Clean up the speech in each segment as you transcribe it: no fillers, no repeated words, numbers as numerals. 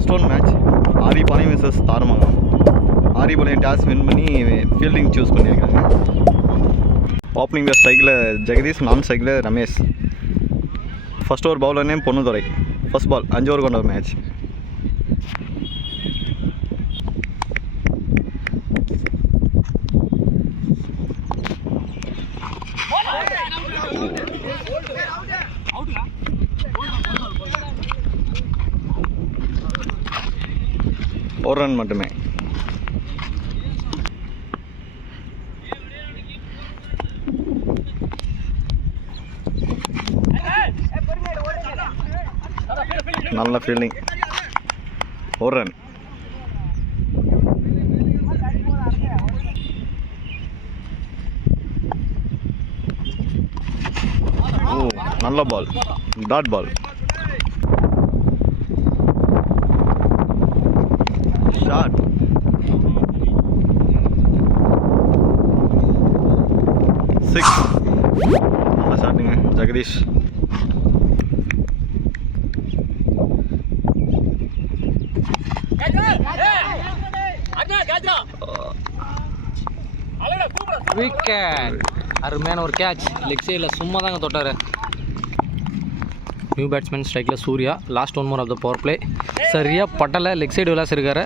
First one match Aripalayam versus Tharamangalam. Aripalayam toss win பண்ணி fielding choose பண்ணியிருக்காங்க. Opening ஸ்ட்ரைக்கில் ஜெகதீஷ், நான் ஸ்ட்ரைக்கில் Ramesh. First over bowler name Ponnudurai. First ball 5 over கொண்ட match. ஒரு ரன் மட்டுமே. நல்ல ஃபீல்டிங். ஒரு ரன். நல்ல ball, dot ball. Shot. Six. நல்ல ஷாட்டுங்க ஜெகதீஷ். விக்கெட். அருமையான ஒரு கேட்ச். லெக் சைடில் சும்மா தாங்க தொட்டார். நியூ பேட்ஸ்மேன் ஸ்ட்ரைக்கில் Surya. Last 1 more of the power play. சரியாக பட்டலை. லெக் சைடு விளாசிருக்காரு.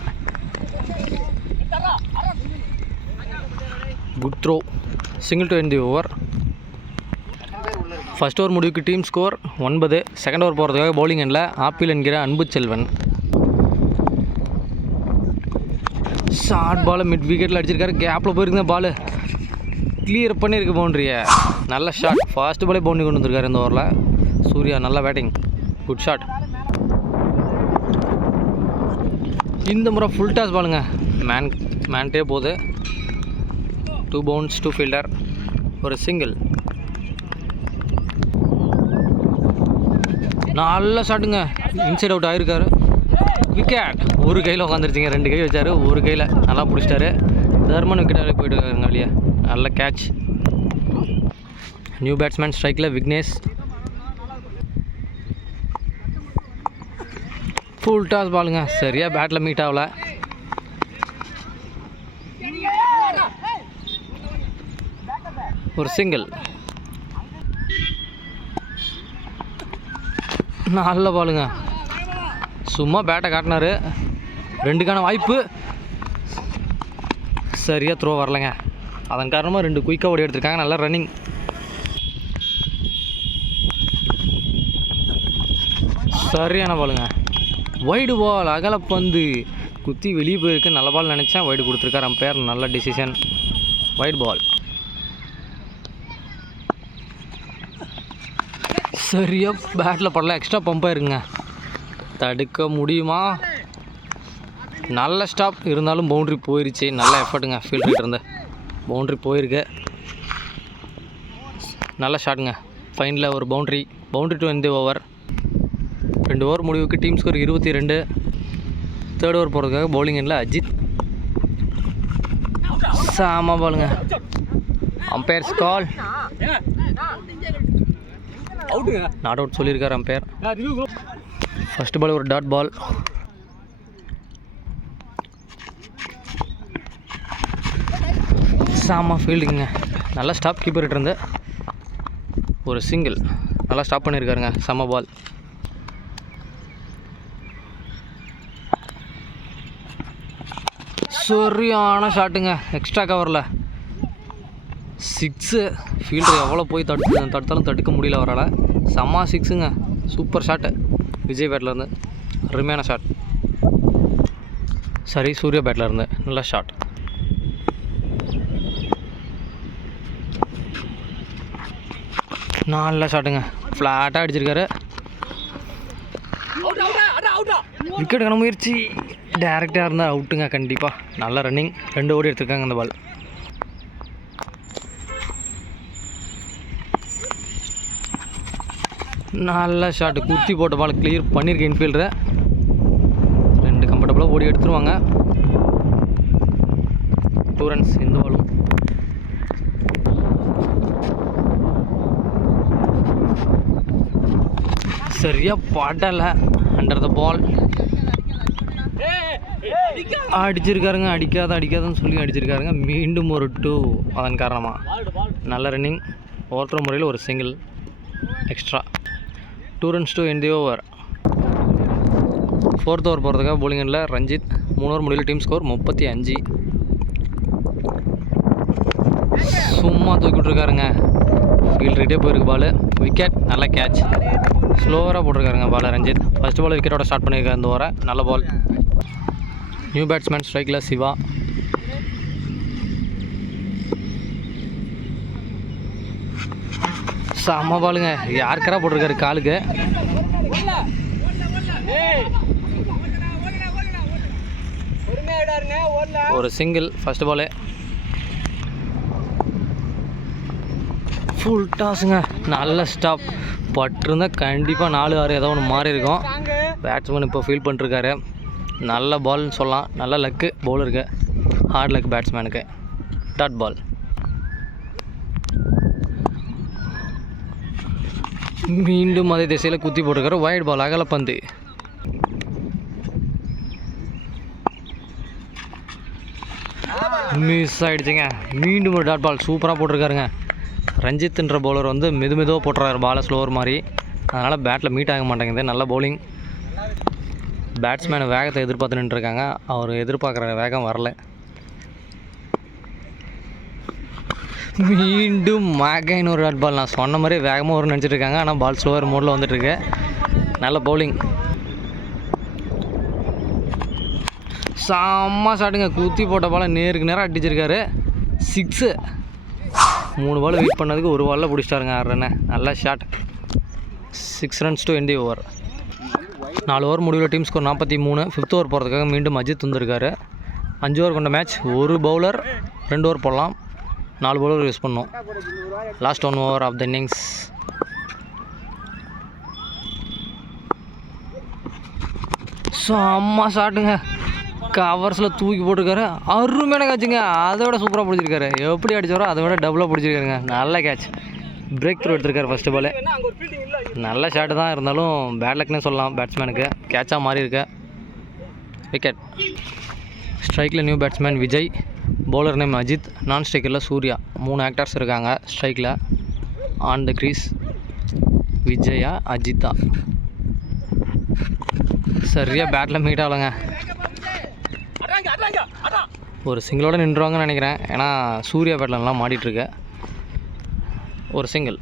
Good throw. Single to end the over. First over முடிவுக்கு டீம் ஸ்கோர் 9. செகண்ட் ஓவர் போகிறதுக்காக பவுலிங் எண்டில் ஆப்பிள் என்கிற Anbu Selvan. Short ball mid விக்கெட்டில் அடிச்சிருக்காரு. கேப்பில் போயிருக்குங்க பால். கிளியர் பண்ணியிருக்கு பவுண்ட்ரியை. நல்ல ஷாட். ஃபாஸ்ட் பாலே பவுண்ட்ரி கொண்டு வந்திருக்காரு இந்த ஓவரில். சூர்யா நல்ல பேட்டிங். Good shot. இந்த முறை ஃபுல் டாஸ் பாலுங்க. மேன்ட்டே போகுது. 2 பவுன்ஸ் 2 ஃபீல்டர். ஒரு சிங்கிள். நல்ல ஷாட்டுங்க. இன்சைட் அவுட் ஆகிருக்காரு. விக்கெட். ஒரு கையில் உட்காந்துருச்சிங்க. 2 கை வச்சார். ஒரு கையில் நல்லா பிடிச்சிட்டாரு. தர்மன் விக்கெட்டாக போயிட்டு இருக்காருங்க வெளியே. நல்ல கேட்ச். நியூ பேட்ஸ்மேன் ஸ்ட்ரைக்கில் விக்னேஷ். ஃபுல் டாஸ் பாலுங்க. சரியாக பேட்டில் மீட் ஆகல. ஒரு சிங்கிள். நல்ல பாலுங்க. சும்மா பேட்டை காட்டினார். 2க்கான வாய்ப்பு. சரியாக த்ரோ வரலைங்க. அதன் காரணமாக 2 குயிக்காக ஓடி எடுத்திருக்காங்க. நல்லா ரன்னிங். சரியான பாலுங்க. வைடு பால். அகலப்பந்து குத்தி வெளியே போயிருக்கு. நல்ல பால் நினச்சேன். வைடு கொடுத்துருக்காரு அம்பையர். நல்ல டிசிஷன். வைட் பால். சரியாக பேட்டில் படல. எக்ஸ்ட்ரா பம்ப் ஆயிருக்குங்க. தடுக்க முடியுமா? நல்ல ஸ்டாப். இருந்தாலும் பவுண்ட்ரி போயிடுச்சு. நல்ல எஃபர்ட்டுங்க ஃபீல்டர்கிட்ட இருந்து. பவுண்ட்ரி போயிருக்கு. நல்ல ஷாட்டுங்க. ஃபைனலில் ஒரு boundary to end over. 2 over முடிவுக்கு டீம் ஸ்கோர் 22. தேர்ட் ஓவர் போகிறதுக்காக பவுலிங் எண்டில் அஜித். சாமா பாலுங்க. Umpires call. நாட் அவுட் சொல்லியிருக்காரு அம்பையர். ஃபர்ஸ்ட் பால் ஒரு டாட் பால். சாமா ஃபீல்டிங்க. நல்லா ஸ்டாப் கீப்பர்கிட்ட இருந்து ஒரு சிங்கிள். நல்லா ஸ்டாப் பண்ணியிருக்காருங்க. செம்ம பால். சரியான ஷாட்டுங்க. எக்ஸ்ட்ரா கவரில் 6. ஃபீல்டர் எவ்வளோ போய் தடுத்தாலும் தடுக்க முடியல அவரால். செம்ம 6ங்க. சூப்பர் ஷாட்டு விஜய் பேட்லேருந்து. அருமையான ஷாட். சரி சூர்யா பேட்லேருந்து நல்ல ஷாட். நல்ல ஷாட்டுங்க. ஃப்ளாட்டாக அடிச்சிருக்காரு. விக்கெட்டுக்கான முயற்சி. டேரெக்டாக இருந்தால் அவுட்டுங்க கண்டிப்பாக. நல்ல ரன்னிங். 2 ஓடி எடுத்திருக்காங்க அந்த பால். நல்ல ஷாட்டு. குத்தி போட்ட பால் கிளியர் பண்ணியிருக்க இன்ஃபீல்டரை. 2 கம்ஃபர்டபுளாக ஓடி எடுத்துருவாங்க. 2 ரன்ஸ் இந்த பாலும். சரியாக படலை. அண்டர் த பால். அடிச்சிருக்காருங்க. அடிக்காதன்னு சொல்லி அடிச்சிருக்காருங்க. மீண்டும் ஒரு 2 அதன் காரணமாக. நல்ல ரன்னிங். ஓட்டுற முறையில் ஒரு single extra. 2 runs to end the over. 4th over போகிறதுக்காக போலிங்கில் ரஞ்சித். 3 ஓவர் முடிவில் டீம் ஸ்கோர் 35. சும்மா தூக்கி விட்ருக்காருங்க. ஃபீல்ட் ரேட்டே போயிருக்கு பால். விக்கெட். நல்ல கேட்ச். ஸ்லோவராக போட்டிருக்காருங்க பால் ரஞ்சித். ஃபஸ்ட் பால் விக்கெட்டோட ஸ்டார்ட் பண்ணியிருக்காரு இந்த ஓவரை. நல்ல பால். நியூ பேட்ஸ்மேன் ஸ்ட்ரைக்கில் சிவா. செம்ம பாலுங்க. யாருக்கரா போட்டிருக்காரு காலுக்கு. ஒரு சிங்கிள். ஃபர்ஸ்ட் பாலு ஃபுல் டாஸுங்க. நல்ல ஸ்டாப். பட்டிருந்தால் கண்டிப்பாக 4-6 ஏதோ ஒன்று மாறி இருக்கும். பேட்ஸ்மேன் இப்போ ஃபீல் பண்ணிருக்காரு. நல்ல பால்னு சொல்லலாம். நல்ல லக்கு பவுலருக்கு. ஹார்ட் லக் பேட்ஸ்மேனுக்கு. Dot ball. மீண்டும் அதே திசையில் குத்தி போட்டிருக்காரு. Wide ball. அகலப்பந்து. மிஸ் ஆகிடுச்சிங்க. மீண்டும் ஒரு டாட் பால். சூப்பராக போட்டிருக்காருங்க. ரஞ்சித்ன்ற பவுலர் வந்து மெதுவாக போட்டுறாரு பாலை ஸ்லோவர் மாதிரி. அதனால் பேட்டில் மீட் ஆக மாட்டேங்குது. நல்ல பவுலிங். பேட்ஸ்மேன் வேகத்தை எதிர்பார்த்து நின்றுருக்காங்க. அவர் எதிர்பார்க்குற வேகம் வரல. மீண்டும் மேகைன் ஒரு டாட் பால். நான் சொன்ன மாதிரி வேகமாக வரும்னு நினச்சிட்டு இருக்காங்க. ஆனால் பால் ஸ்லோவர் மோடில் வந்துட்டுருக்கு. நல்ல பவுலிங். செம்ம ஷாட்டுங்க. குத்தி போட்ட பாலை நேருக்கு நேராக அடிச்சிருக்காரு. 6. 3 பால் வெயிட் பண்ணதுக்கு ஒரு பாலில் பிடிச்சிட்டாருங்க 6 ரன்னு. நல்ல shot. 6 runs to end the over. 4 over முடிவில் டீம் ஸ்கோர் 43. 5th ஓவர் போகிறதுக்காக மீண்டும் அஜித் வந்திருக்காரு. 5 ஓவர் கொண்ட மேட்ச். ஒரு பவுலர் 2 ஓவர் போடலாம். 4 பவுலர் யூஸ் பண்ணோம். Last 1 over of the innings. செம்ம ஷாட்டுங்க. கவர்ஸில் தூக்கி போட்டிருக்காரு. அருமையான கேட்சுங்க. அதை விட சூப்பராக பிடிச்சிருக்காரு. எப்படி அடிச்சாரோ அதை விட டபுளாக பிடிச்சிருக்காருங்க. நல்ல கேட்ச். பிரேக் த்ரூ எடுத்திருக்காரு ஃபஸ்ட்டு பால். நல்ல ஷாட்டு தான் இருந்தாலும் பேட் லக்னே சொல்லலாம் பேட்ஸ்மேனுக்கு. கேட்சாக மாறி இருக்க. விக்கெட். ஸ்ட்ரைக்கில் new batsman Vijay. Bowler name Ajith. Non ஸ்ட்ரைக்கரில் சூர்யா. 3 ஆக்டர்ஸ் இருக்காங்க ஸ்ட்ரைக்கில். ஆன் த க்ரீஸ் விஜயா அஜித்தா. சரியாக பேட்டில் மீட் ஆகலைங்க. ஒரு சிங்கிளோடு நின்றுவாங்கன்னு நினைக்கிறேன். ஏன்னா சூர்யா பேட்லலாம் மாட்டிகிட்ருக்கு. ஒரு சிங்கிள்.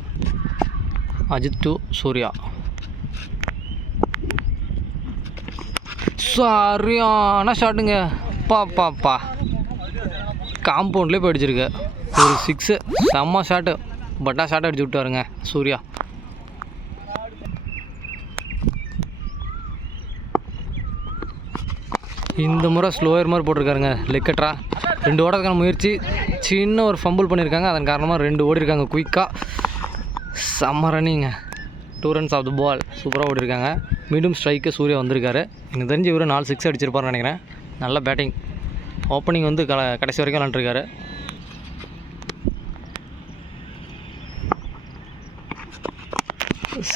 அஜித் டு சூர்யா. சரியான ஷாட்டுங்க. பாப்பா காம்பவுண்ட்லேயே போயிடுச்சிருக்கு. ஒரு 6. செம்ம ஷாட்டு. பட்டா ஷாட் அடிச்சு விட்டாருங்க சூர்யா. இந்த முறை ஸ்லோயர் மாதிரி போட்டிருக்காருங்க. லெக்கட்ரா 2 ஓடுறதுக்கான முயற்சி. சின்ன ஒரு ஃபம்பிள் பண்ணியிருக்காங்க. அதன் காரணமாக 2 ஓடி இருக்காங்க குயிக்காக. செம்ம ரன்னிங்க. 2 runs ஆஃப் த பால். சூப்பராக ஓடிருக்காங்க. மீண்டும் ஸ்ட்ரைக்கு சூர்யா வந்திருக்காரு. எனக்கு தெரிஞ்சு இவர் 4 6 அடிச்சிருப்பாருன்னு நினைக்கிறேன். நல்ல பேட்டிங். ஓப்பனிங் வந்து கடைசி வரைக்கும் விளாண்டுருக்காரு.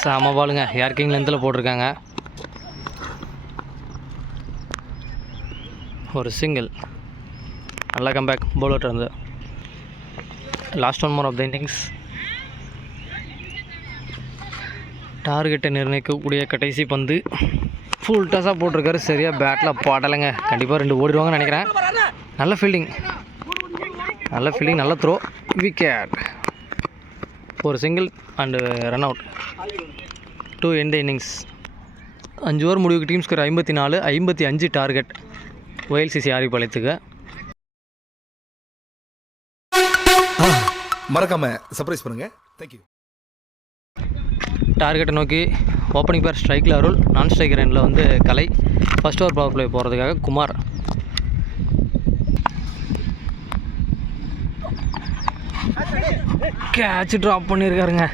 செம பாலுங்க. யார்கிங் லென்த்தில் போட்டிருக்காங்க. ஒரு சிங்கிள். நல்ல கம்பேக் பவுலர்ட்ட இருந்து. Last 1 more of the innings. டார்கெட்டை நிர்ணயிக்கக்கூடிய கடைசி பந்து. ஃபுல் டாஸாக போட்டிருக்காரு. சரியாக பேட்டில் பாடலைங்க. கண்டிப்பாக 2 ஓடிடுவாங்கன்னு நினைக்கிறேன். நல்ல ஃபீல்டிங். நல்ல த்ரோ. விக்கெட். ஒரு single and run out. 2 end the innings. 5 over முடிவுக்கு டீம் ஸ்கோர் 54. 55 டார்கெட் ஒயல்சிசி ஆரிப்பாளையத்துக்கு. மறக்காம சர்ப்ரைஸ் பண்ணுங்க. தேங்க்யூ. டார்கெட்டை நோக்கி ஓப்பனிங் பேர் ஸ்ட்ரைக்கில் அருள். நான் ஸ்ட்ரைக்கர் எண்டில் வந்து Kalai. First over power play போகிறதுக்காக குமார். கேட்ச் ட்ராப் பண்ணியிருக்காருங்க.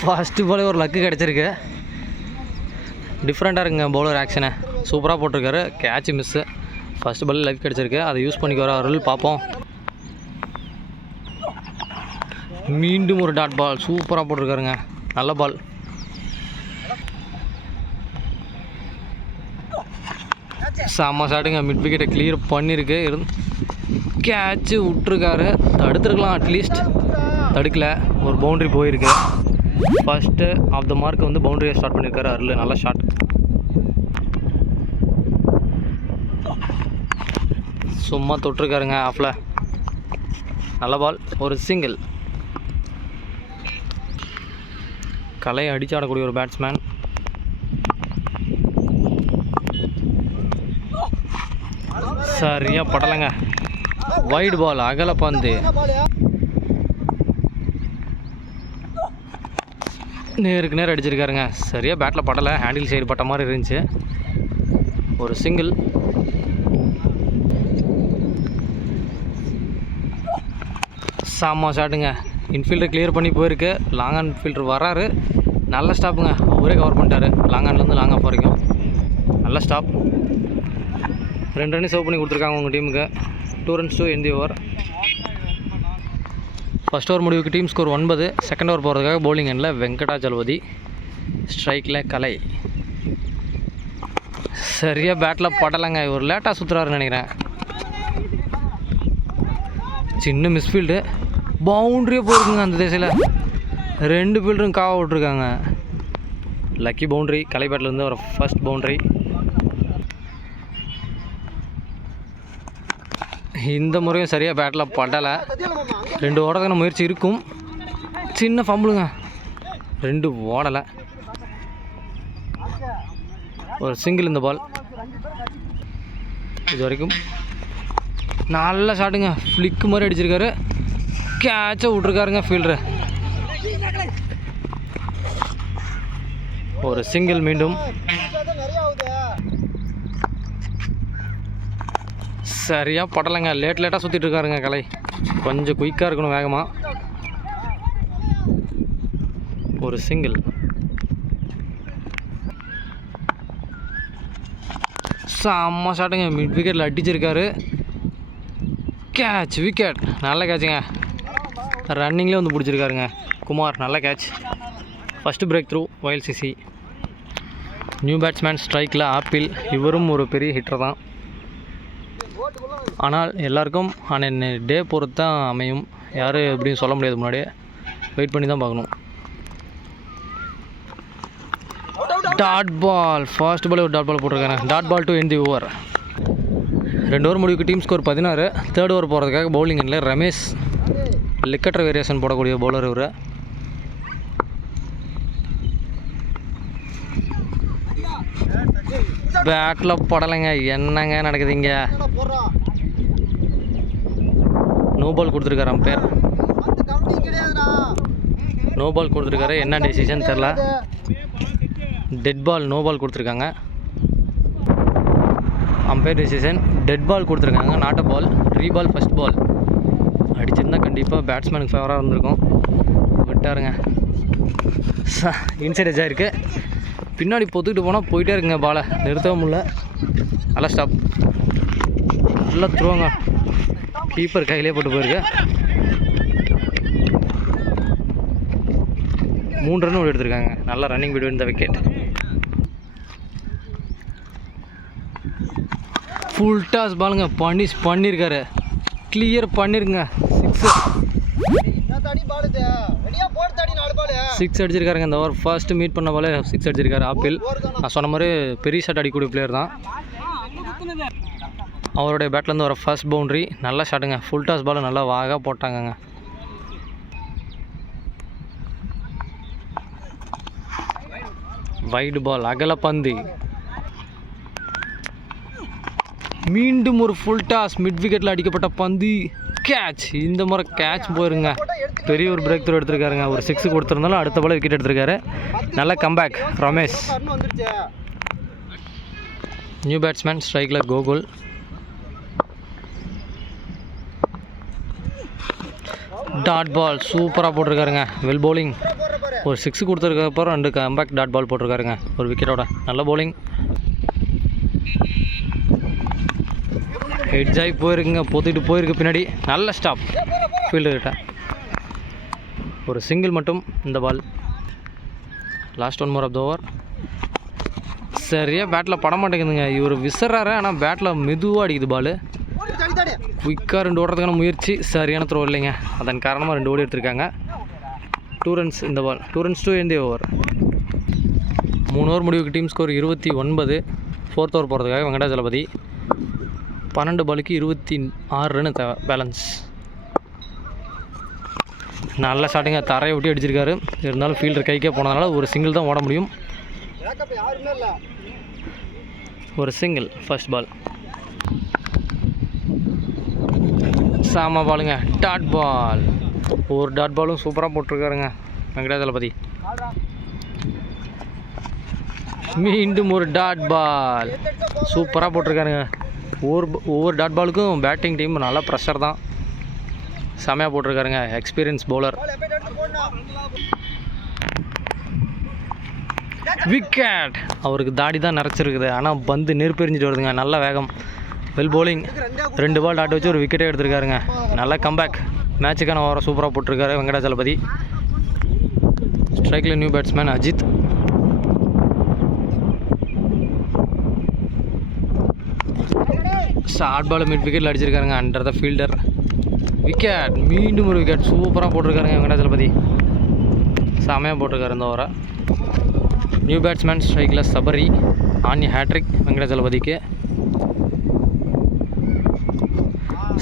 ஃபஸ்ட்டு பாலே ஒரு லக்கு கிடச்சிருக்கு. டிஃப்ரெண்ட்டாக இருக்குங்க பவுலர் ஆக்ஷனை. சூப்பராக போட்டிருக்காரு. Catch miss. ஃபஸ்ட்டு பால் லக் கிடச்சிருக்கு. அதை யூஸ் பண்ணிக்க வர அருள். பார்ப்போம். மீண்டும் ஒரு டாட் பால். சூப்பராக போட்டிருக்காருங்க. நல்ல பால். செம்ம ஷாட்டுங்க, மிட் விக்கெட்டை கிளியர் பண்ணியிருக்கு. கேட்சு விட்டுருக்காரு, தடுத்துருக்கலாம் அட்லீஸ்ட், தடுக்கல. ஒரு பவுண்ட்ரி போயிருக்கு. ஃபஸ்ட்டு ஆஃப் த மார்க் வந்து பவுண்ட்ரியை ஸ்டார்ட் பண்ணியிருக்காரு அருள். நல்ல ஷாட். சும்மா தொட்டிருக்காருங்க ஆஃபில். நல்ல பால், ஒரு சிங்கிள். கலை அடிச்சாடக்கூடிய ஒரு பேட்ஸ்மேன். சரியாக படலைங்க. வைட் பால், அகல பந்து. நேருக்கு நேரம் அடிச்சிருக்காருங்க. சரியாக பேட்டில் படலை, ஹேண்டில் சைடு பட்ட மாதிரி இருந்துச்சு. ஒரு சிங்கிள். செம்ம ஷாட்டுங்க. இன்ஃபீல்டர் கிளியர் பண்ணி போயிருக்கு. லாங் ஆன் ஃபீல்டர் வராரு. நல்ல ஸ்டாப்புங்க, அவரே கவர் பண்ணிட்டாரு. லாங் ஆன்லேருந்து லாங் ஆஃப் வரைக்கும் நல்ல ஸ்டாப். 2 ரன் சேவ் பண்ணி கொடுத்துருக்காங்க உங்கள் டீமுக்கு. 2 runs to end the over. First over முடிவுக்கு டீம் ஸ்கோர் 9. செகண்ட் ஓவர் போகிறதுக்காக பவுலிங் எண்டில் வெங்கடாச்சலபதி, ஸ்ட்ரைக்கில் கலை. சரியாக பேட்டில் படலைங்க. ஒரு லேட்டாக சுற்றுறாருன்னு நினைக்கிறேன். சின்ன மிஸ்ஃபீல்டு, பவுண்ட்ரியே போயிருக்குங்க அந்த திசையில். 2 ஃபீல்டரும் காவ விட்ருக்காங்க. லக்கி பவுண்ட்ரி, கலை பேட்லேருந்து ஒரு ஃபர்ஸ்ட் பவுண்ட்ரி. இந்த முறையும் சரியாக பேட்டில் படலை. 2 ஓடுறதுக்கான முயற்சி இருக்கும். சின்ன ஃபம்புளுங்க, 2 ஓடலை. ஒரு சிங்கிள் இந்த பால். இது வரைக்கும் நல்ல ஷாட்டுங்க, ஃப்ளிக்கு மாதிரி அடிச்சிருக்காரு. கேட்சை விட்ருக்காருங்க ஃபீல்டரு. ஒரு சிங்கிள் மீண்டும். சரியாக படலைங்க. லேட்டாக சுற்றிட்டு இருக்காருங்க கலை. கொஞ்சம் குயிக்காக இருக்கணும், வேகமாக. ஒரு சிங்கிள். செம்ம ஷாட்டுங்க, மிட் விக்கெட்டில் அடிச்சிருக்காரு. Catch, wicket. நல்ல கேட்சுங்க, ரன்னிங்லேயே வந்து பிடிச்சிருக்காருங்க குமார். நல்ல catch. First break through YLCC. New batsman ஸ்ட்ரைக்கில் ஆப்பிள். இவரும் ஒரு பெரிய ஹிட்டர் தான். ஆனால் எல்லாருக்கும் அன்னை டே பொறுத்து தான் அமையும். யார் எப்படின்னு சொல்ல முடியாது, முன்னாடியே வெயிட் பண்ணி தான் பார்க்கணும். டாட் பால், ஃபர்ஸ்ட் பால் ஒரு டாட் பால் போட்டிருக்காங்க. Dot ball to end the over. 2 over முடிவுக்கு டீம் ஸ்கோர் 16. தேர்ட் ஓவர் போகிறதுக்காக பவுலிங் எண்டில் ரமேஷ், லிக்கட்டர் வேரியேஷன் போடக்கூடிய பவுலர் இவர். பேட்டில் படலைங்க. என்னங்க நடக்குது இங்கே? நோ பால் கொடுத்துருக்காரு அம்பேர். நோ பால் கொடுத்துருக்காரு, என்ன டெசிஷன் தெரில. டெட் பால், நோ பால் கொடுத்துருக்காங்க. அம்பேர் டெசிஷன் டெட் பால் கொடுத்துருக்காங்க, நாட் அ பால். ரீபால் ஃபஸ்ட் பால். அடிச்சிருந்தா கண்டிப்பாக பேட்ஸ்மேனுக்கு ஃபேவராக இருந்திருக்கும், விட்டாருங்க. இன்சைட் எஜ்ஜாக இருக்குது. பின்னாடி பொத்துக்கிட்டு போனால் போயிட்டே இருக்குங்க, பாலை நிறுத்தவே முடியல. நல்லா ஸ்டாப், நல்லா த்ரோங்க. கீப்பர் கையிலே போட்டு போயிருக்கு. 3 ரன் ஓடி எடுத்திருக்காங்க. நல்லா ரன்னிங் பிட்வீன் இந்த விக்கெட். ஃபுல் டாஸ் பாலுங்க, பனிஷ் பண்ணியிருக்காரு, கிளியர் பண்ணிருங்க. 6 அடிச்சிருக்காருங்க இந்த ஓவர். ஃபர்ஸ்ட்டு மீட் பண்ண போல 6 அடிச்சிருக்காரு ஆப்பிள். நான் சொன்ன மாதிரி பெரிய ஷாட் அடிக்கக்கூடிய பிளேயர் தான். அவருடைய பேட்லேருந்து வர ஃபர்ஸ்ட் பவுண்ட்ரி. நல்ல ஷாட்டுங்க, ஃபுல் டாஸ் பால் நல்லா வாக போட்டாங்கங்க. வைடு பால், அகல பந்து. மீண்டும் ஒரு ஃபுல் டாஸ், மிட் விக்கெட்டில் அடிக்கப்பட்ட பந்து. கேட்ச். இந்த முறை கேட்ச் போயிருங்க. பெரிய ஒரு பிரேக் த்ரூ எடுத்திருக்காருங்க. ஒரு 6 கொடுத்துருந்தாலும் அடுத்த பால் விக்கெட் எடுத்திருக்காரு. நல்ல கம்பேக் ரமேஷ். நியூ பேட்ஸ்மேன் ஸ்ட்ரைக்கில் கோகுல். டாட் பால் சூப்பராக போட்டிருக்காருங்க. Well bowling. ஒரு 6 கொடுத்துருக்கப்புறம் 2 கம்பேக் டாட் பால் போட்டிருக்காருங்க ஒரு விக்கெட்டோட. நல்ல பவுலிங். ஹெட்ஜாகி போயிருக்குங்க, பொத்திட்டு போயிருக்கு பின்னாடி. நல்ல ஸ்டாப் ஃபீல்டர்கிட்ட. ஒரு சிங்கிள் மட்டும் இந்த ball. Last 1 more of the over. சரியாக பேட்டில் பட மாட்டேங்குதுங்க. இவர் விசிறாரு, ஆனால் பேட்டில் மெதுவாக அடிக்குது பால். குயிக்காக 2 ஓடுறதுக்கான முயற்சி, சரியான த்ரோ இல்லைங்க. அதன் காரணமாக 2 ஓடி எடுத்திருக்காங்க. 2 ரன்ஸ் இந்த பால். 2 ரன்ஸ் டூ எந்த ஓவர். 3 ஓவர் முடிவுக்கு டீம் ஸ்கோர் 29. 4th ஓவர் போகிறதுக்காக வெங்கடாஜலபதி. 12 பாலுக்கு 26 ரன் தேவை பேலன்ஸ். நல்ல ஷாட்டுங்க, தரையை விட்டு அடிச்சிருக்காரு. இருந்தாலும் ஃபீல்டர் கைக்கே போனதுனால ஒரு சிங்கிள் தான் ஓட முடியும். ஒரு சிங்கிள் ஃபர்ஸ்ட் பால். சாம பாலுங்க, டாட் பால். ஒரு டாட் பாலும் சூப்பராக போட்டிருக்காருங்க வெங்கடாஜலபதி. மீண்டும் ஒரு டாட் பால் சூப்பராக போட்டிருக்காருங்க. ஒவ்வொரு டாட் பாலுக்கும் பேட்டிங் டீம் நல்லா ப்ரெஷர் தான், செமையாக போட்டிருக்காருங்க. Experience bowler. விக்கெட். அவருக்கு தாடி தான் நிறச்சிருக்குது, ஆனால் பந்து நெருப்பெறிஞ்சிட்டு வருதுங்க. நல்ல வேகம், வெல் bowling. 2 பால் டாட் வச்சு ஒரு விக்கெட்டே எடுத்திருக்காருங்க. நல்ல கம்பேக். மேட்சுக்கான ஓவரை சூப்பராக போட்டிருக்காரு வெங்கடாஜலபதி. ஸ்ட்ரைக்கில் new batsman Ajith. Short ball mid விக்கெட்டில் அடிச்சிருக்காருங்க, அண்டர் த ஃபீல்டர். விக்கெட். மீண்டும் ஒரு விக்கெட் சூப்பராக போட்டிருக்காருங்க வெங்கடாஜலபதி. செமையாக போட்டிருக்காரு இந்த ஓவரை. நியூ பேட்ஸ்மேன் ஸ்ட்ரைக்கில் சபரி. ஆன் ஹேட்ரிக் வெங்கடாஜலபதிக்கு.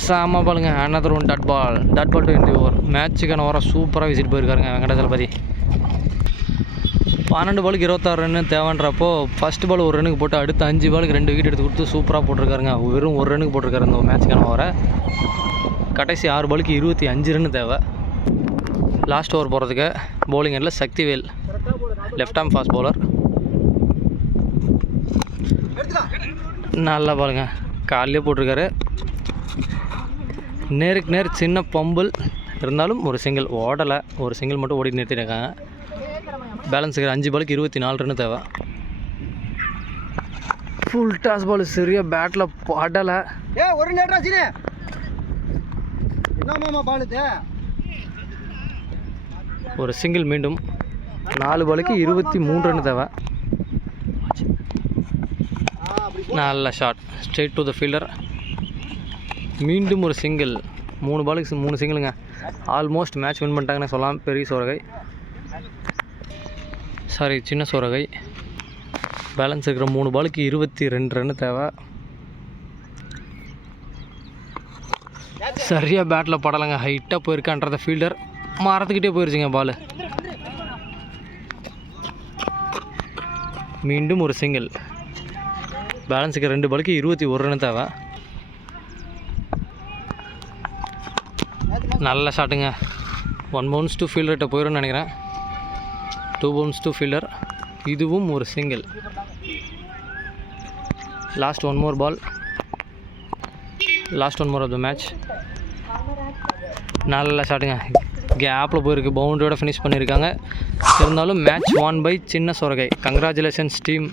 செம பாலுங்க, another one dot ball. Dot ball to இந்த ஓவர். மேட்சுக்கான ஓவரை சூப்பராக விசிட் போயிருக்காருங்க வெங்கடாஜலபதி. 12 பாலுக்கு 26 ரன்னு தேவைன்றப்போ ஃபஸ்ட் பால் 1 ரன்னுக்கு போட்டு அடுத்த 5 பாலுக்கு 2 விக்கெட் எடுத்து கொடுத்து சூப்பராக போட்டிருக்காருங்க. வெறும் 1 ரன்னுக்கு போட்டிருக்காரு இந்த மேட்சுக்கான ஓவரை. கடைசி 6 பாலுக்கு 25 ரன் தேவை. லாஸ்ட் ஓவர் போகிறதுக்கு பவுலிங் எண்டில் Sakthivel, left arm fast bowler. நல்லா பாருங்க, காலையிலே போட்டிருக்காரு. நேருக்கு நேர் சின்ன பம்பிள் இருந்தாலும் ஒரு சிங்கிள் ஓடலை. ஒரு சிங்கிள் மட்டும் ஓடி நிறுத்திருக்காங்க. பேலன்ஸ் இருக்கிற 5 பாலுக்கு 24 ரன் தேவை. ஃபுல் டாஸ் பால் சரியாக பேட்டில் படலை. ஒரு சிங்கிள். மீண்டும் 4 பாலுக்கு 23 ரன் தேவை. நல்ல shot, straight to the fielder. மீண்டும் ஒரு சிங்கிள். 3 பாலுக்கு 3 சிங்கிளுங்க. ஆல்மோஸ்ட் மேட்ச் வின் பண்ணிட்டாங்கன்னு சொல்லலாம். பெரிய சோரகை, சாரி சின்ன சோரகை. பேலன்ஸ் இருக்கிற 3 பாலுக்கு 22 ரன் தேவை. சரியாக பேட்டில் படலைங்க, ஹைட்டாக போயிருக்கான்றத ஃபீல்டர் மரத்துக்கிட்டே போயிருச்சுங்க பால். மீண்டும் ஒரு சிங்கிள். பேலன்ஸுக்கு 2 பாலுக்கு 21 ரன் தேவை. நல்ல ஷாட்டுங்க. 1 பவுன்ஸ் டு ஃபீல்டர்கிட்ட போயிடும்னு நினைக்கிறேன். 2 பவுன்ஸ் டு ஃபீல்டர். இதுவும் ஒரு single. Last 1 more ball. Last 1 more of the match. நல்ல ஷாட்டுங்க, கேப்பில் போயிருக்கு. பவுண்டரியோட ஃபினிஷ் பண்ணியிருக்காங்க. இருந்தாலும் match won by Chinna Soragai. Congratulations team.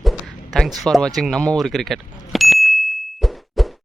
Thanks for வாட்சிங் நம்ம ஊர் கிரிக்கெட்.